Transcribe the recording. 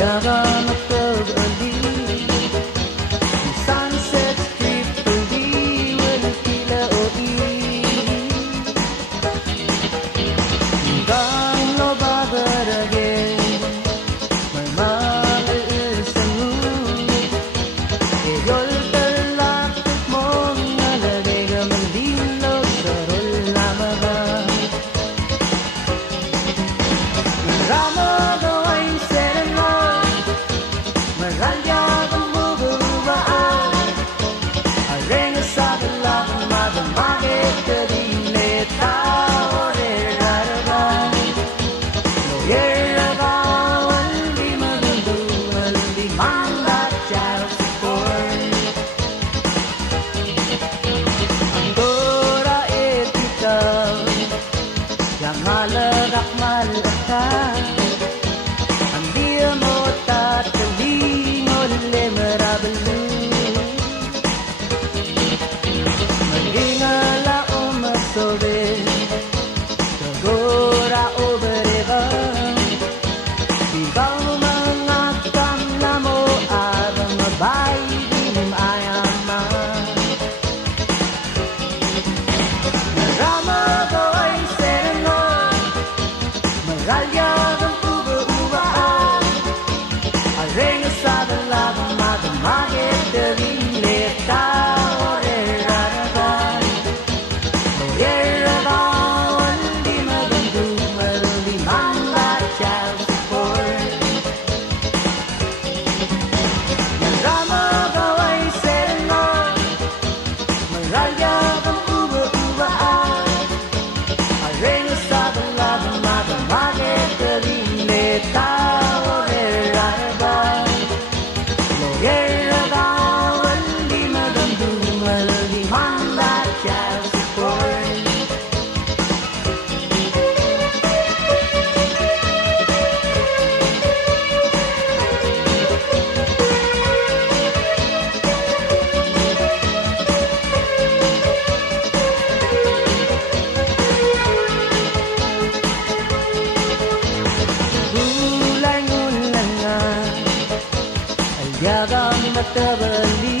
Yaga magkabali Sunset Strip Puli Walang tila o Hanggang no babaragin Marmagal sa ngunit Eyol talakot mong nalagay Gamandilog sa rol na mga Ramo gawin sereno Maralya bumububaan Arenga sa dalak Madamagit kadine tao Reraragan Loyeragawan Di magunduhan Di mandat Child support Ang dora etika Yang halarak malaka Ang dia mo tatalingon Lemerabalu Magingala o masobe Kagora o bereba Ikaw mga kamla mo Abang mabay Dinim ayama Narama ko ay sereno Maralya ng uba-ubaan Arenga sa dalawang madamagit Daling tao Reraragan Loyeragawan Di magundumal Di mandat Child support Narama ko ay sereno Maralya ng uba-ubaan Arenga sa dalawang madamagit Daling tao Reraragan Loyeragawan Di magundumal Di mandat Child support Bulay ngunanga Alyagang matabali